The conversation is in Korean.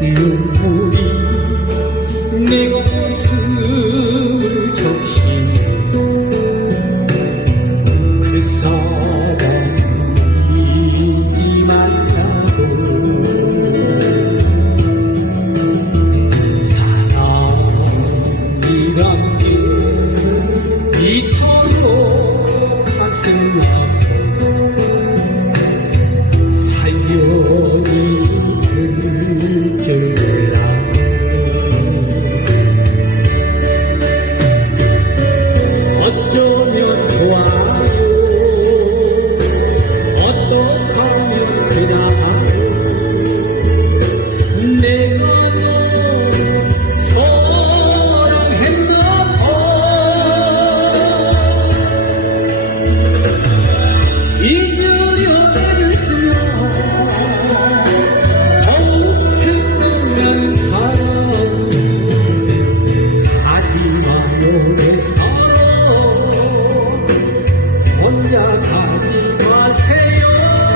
눈물이 내 모습을 적시네. 그 사람 잊지 말라고 사랑이란 혼자 가지 마세요